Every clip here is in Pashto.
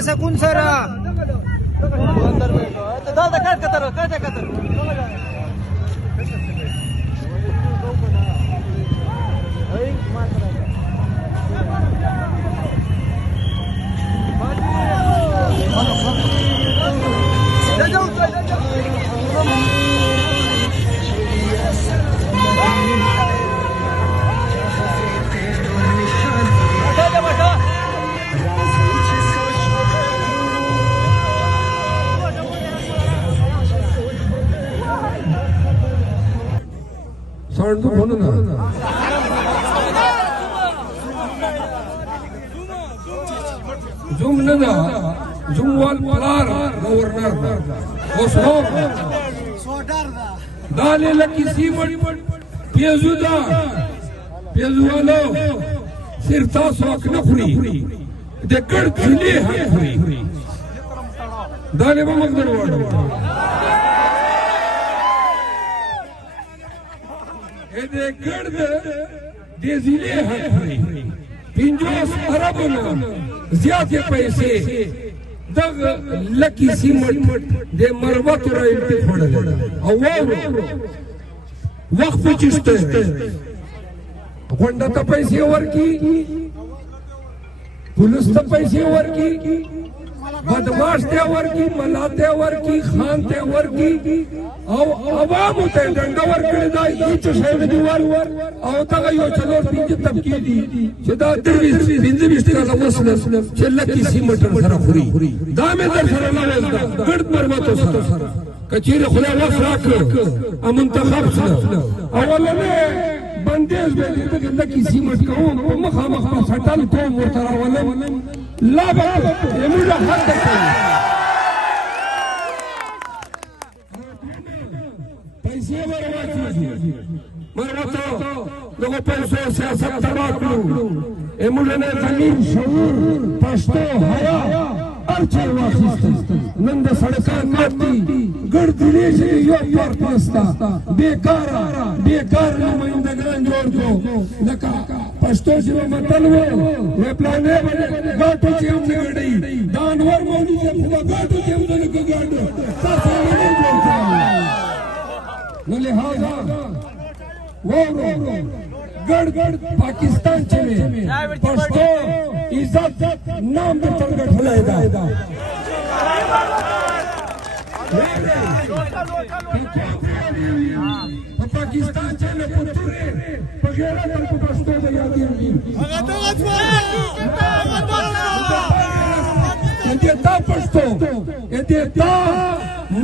سکون سره دا د کټ کتر کټ کتر सांडू म्हणून जुम नदा जुमवाल पलार गवर्नर ओसोक दाले लकी सीमट पेजुदा पेजुवालो सिरता सोक नखरी देखड़ खिले हखरी दाले मगदर वाडो एदे गर्द देजिले हखरी 50 अरब ज्यादा पैसे दग लकी सीमट दे मरवत रही फोड़े अवाव वक्त चिश्ते गोंडा तो पैसे वर की पुलिस तो पैसे वर की बदमाश त्यावर की मला त्यावर की खान त्यावर की आवाम होते डंडावर कडे जाय हीच साइड दीवार वर आवता यो चलो पिंज तबकीदी जदा 20 का वसलस चलकी सीमटर सरा खुरी दामे दर सरा लावदा गड मरवतो सरा कचीर खुला वफराक अमंतखब अवलने बंदेज बेली लकी सीमट को मखा मखा सटल को मोतरा वलन لا بقى يمر حد पैसे मरवातो लोगों पैसों सियासत तबाकलू एमुलने जमीन शऊर पश्तो हया अर्चल वाखिस्त नंद सड़का माती गर्दनी से यो पर पस्ता बेकार नुमाइंदगान जोड़ दो लका पश्तो जीव मतलवो वे प्लाने बने गाटो से हमने गड़ी दानवर मौनी से फुगा गाटो से हमने गाटो सासा नहीं जोड़ता न लिहाजा वो गड़ पाकिस्तान चले पश्तो इज्जत नाम पे तरगट हुलाएगा पाकिस्तान चले पुत्रे पगेरा तक पश्तो बयादी देता पश्तो देता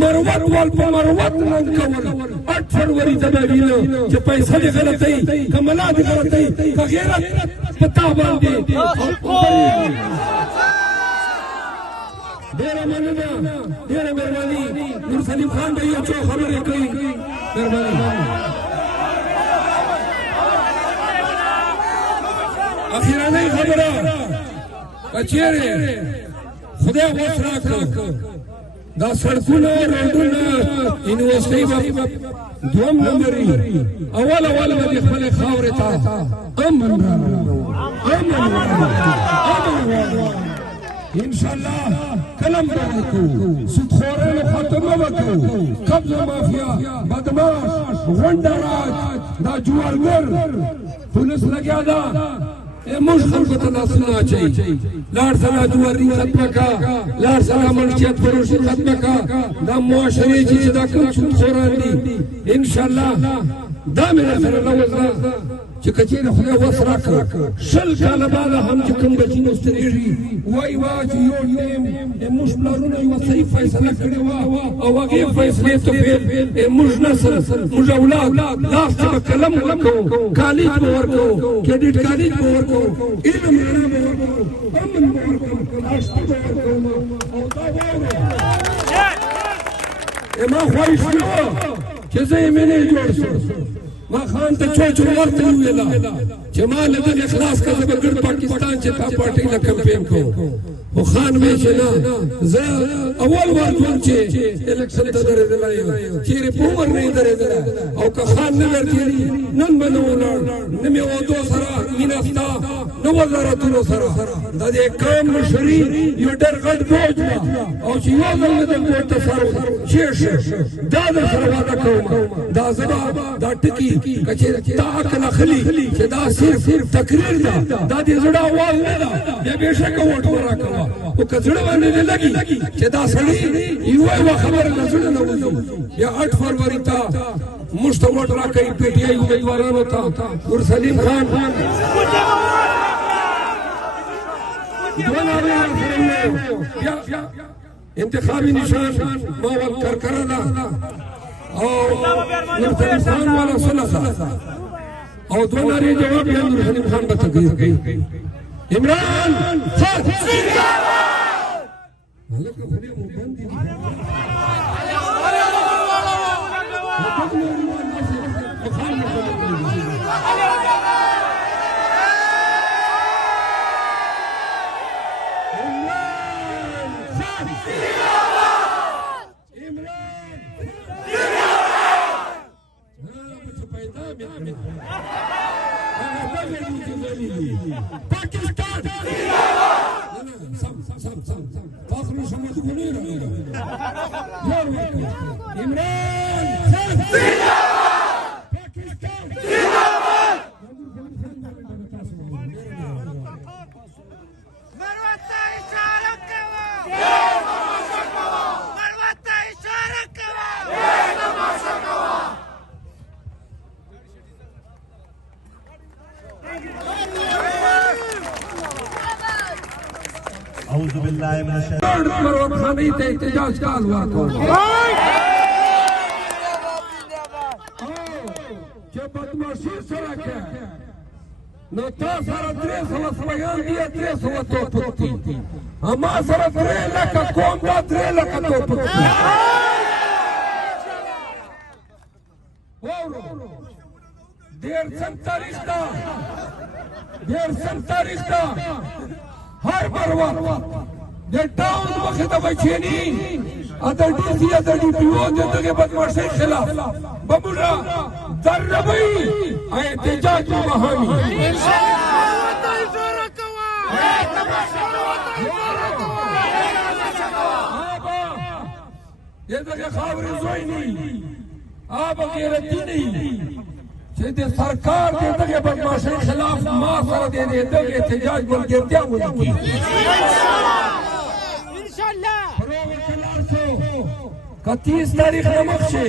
मरवत वाल मरवत नंद कवर 8 फरवरी जबीनो जे पैसा दे गलतई कमला दे गलतई कगेरा पता बांधे डेरा मनना डेरा मेहरबानी नूर सलीम खान भाई अच्छो खबर है कोई मेहरबानी अखीरा नहीं खबर कचेरे खुदा वसरा को दा सड़कुना रोडुना यूनिवर्सिटी دوم نمبری اول ودی خپل خاورې ته امن ان شاء الله کلم وکړو سودخورانو ختمه وکړو قبضه مافیا بدماش غونډراج دا جوړګر پولیس لګیا دا مش خلکو ته ناسونه اچوي لاړ سره جواري ختمه کا لاړ سره منشیت فروشي ختمه کا دا معاشرې چې دا کوم سودخوران دي ان شاء الله دا مې سره لوځه چې کچېره خدای وس راکړه شل کاله بعد هم چې کوم بچي نو سترېږي وای چې یو ټیم موږ پلانونه یوه صحیح فیصله کړې وه او هغې فیصلې ته فیل موږ نسل موږ اولاد لاس ته به قلم ورکوو کالج به ورکوو کریډټ کالج به ورکوو علم رڼا به ورکوو امن به ورکوو اشته به ورکوو او دا واوره ما خواهش نه وه چې زه یې مې نه جوړ شم ما خان ته چوچ ورته ویلا چې ما له دې اخلاص کړه به ګر پاکستان چې تا پارټي له کمپین کو خو خان مې چې نه زه اول وار ټول چې الیکشن ته درېدلی چیرې په عمر نه درېدلی او که خان نه ورتېري نن به نه ولاړ نه مې ودو سره مینه ستا نو وزارتونو سره د دې قوم مشري یو ډېر غټ بوج ده او چې یو ځل د بوج تصرف شي دا د سره واده کوم دا زما دا ټکي چې تا عقل اخلي چې دا صرف تقریر ده دا دې زړه اواز نه ده بیا بېشکه ووټ وراکوه خو که زړه باندې دې لګي چې دا سړی یوه خبره له زړه نه وځي بیا 8 فروری ته موږ ته ووټ راکوي پی ټي آی امیدوارانو ته ورسلیم خان انتخابی نشان ما وکر کرنا اور نورسلیم خان والا صلح اور دو ناری جواب یا نورسلیم خان با تقریر کی عمران خان पाकिस्तान فخر شمس منير عمران خان पाकिस्तान مروة إشارة كوا مروة إشارة كوا أعوذ بالله من الشيطان مروت خانی ته احتجاج کال ورکو چې بدمعشي سره کوي نو تا سره 300 سپیان دي 300 توپک دي اما سره 3 لکه قوم دا 3 لکه توپک دي واورو ډېر سم تاریخ ده هر مروت د ټاون مخې ته بچینی د ډي سي د ډي پي او د دغه بدمعشۍ خلاف بموږه دربوي احتجاج وهمي دغه خاورې زوی نه آب غیرتي نه چې د سرکار د دغه بدمعشۍ خلاف ما سره د دغه احتجاج ملګرتیا وکړي که 30 تاریخ نه مخکې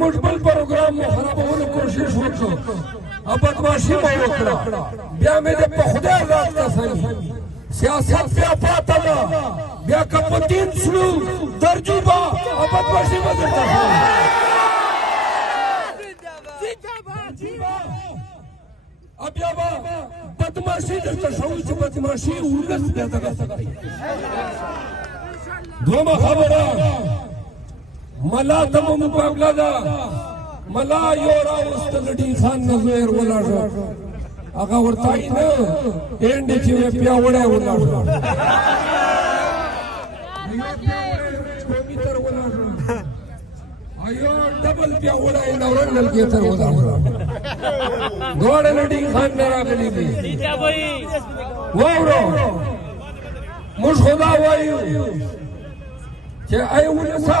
موږ بل پروګرام مو خرابولو کوشش وکړو او بدمعشي مو وکړه بیا مې د په خدای ذات قسم سیاست بیا پاته ده بیا که په دین شلو درجوبه او بدمعشي به درته ښایم بیا به بدمعشي درته ښوو چې بدمعشي ولس بیا دغه څه کوي دویمه خبره ملا ته مو مقابله ده ملا یو راوستل ډي خان نه زهر ولاړ هغه ورته یې نه انډې چې مې پیاوړی ولاړ ایو ډبل پیاوړی نورنډل کې تر ولاړ دواړه له ډي خان نه راغلي دي واورو موږ خدا وایو چې ای ولسا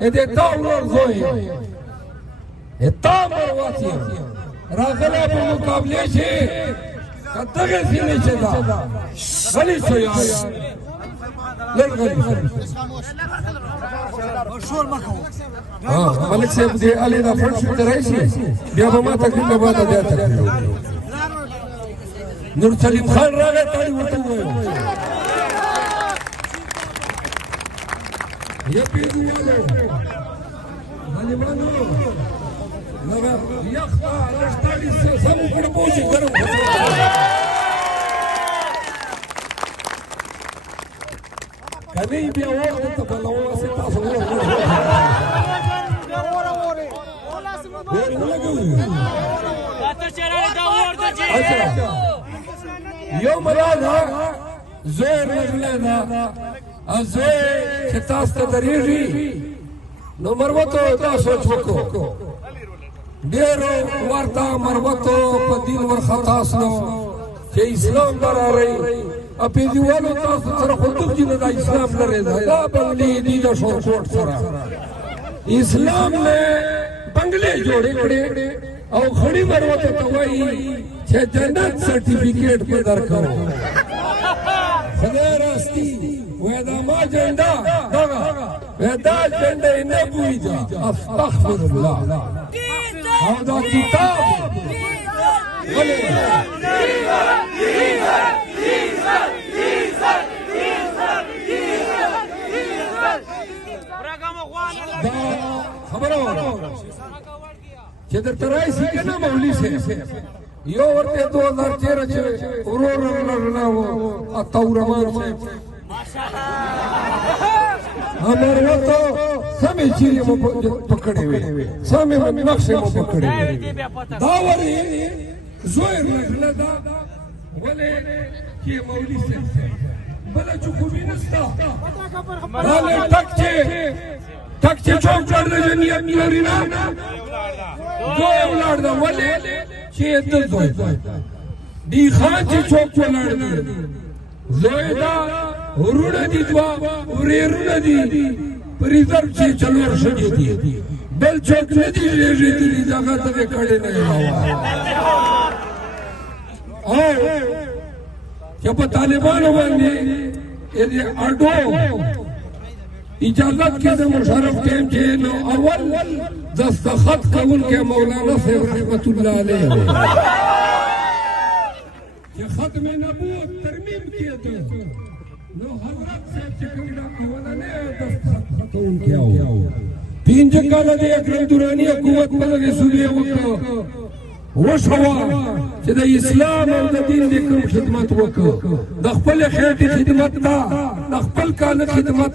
دې تا ورور زوی تا مرواتي راغله په مقابله شي کداغه سینې چې دا غلی شو یار لږ شور مکو ملک صاحب دې علي دا فرش ته راشي بیا به ما تکلیف نه باندې ده تکلیف نورسلیم خان راغی تاړي ورته وایو ये पीरुवाले हनीमानो लगा यखा रस्ताडी से सब ऊपर पहुंचे गरम कभी भी और तो बलवा से पास हो और लगे तो चला का और तो अच्छा यो मराना زور لګلینا ازه چې تاسو ته درېږي نو مروتو دا سوچ وکړو ډېرو ورته مروتو په دین ورخطا سلو چې اسلام براري اپی دیوالو تاسو سره خو دغه چې د اسلام لري دا بنگلې دي د شورکوټ سره اسلام نے بنگلے جوڑے کړي او خړی مروته ته وایي چې جنت سرټیفیکیټ په درکو خدای راستی وای دا ما جنډا وای دا جنډا نه بویدا استغفر الله او دا کتاب خبرو چې در ترای سي کنه مولوی سے یو ورته 2013 چې ورور لرنا و اتورمان سے امر وته سمې چیرې مو پکړې وې سمې نقشې مو پکړې دا وری زویر لګلا دا ولې چې مولوی سے بل چې خو وینستا راله تک چې چوک چړل نیت لري نه دوی ولار دا ولې چې دل دوی دی خان چې چوک ولار دی زوی دا ورونه دي دوا ورېرونه دي پریزر چې چلور شګي دي بل چوک نه دی لري دي ځکه ته کړي نه او چې په طالبانو باندې دې اډو اجازت کے دے مشرف ٹیم چھے نو اول دستخط قبول کے مولانا صاحب رحمت اللہ علیہ کہ ختم نبوت ترمیم کیا تو نو حضرت صاحب چکمنا اولا نے دستخط قبول کیا ہو پین جکالا دے اکرم دورانی حکومت پلگے سولیہ وقت وشوا چې د اسلام او د دین د کوم خدمت وکړه د خپل خیټي خدمت دا د خپل کال خدمت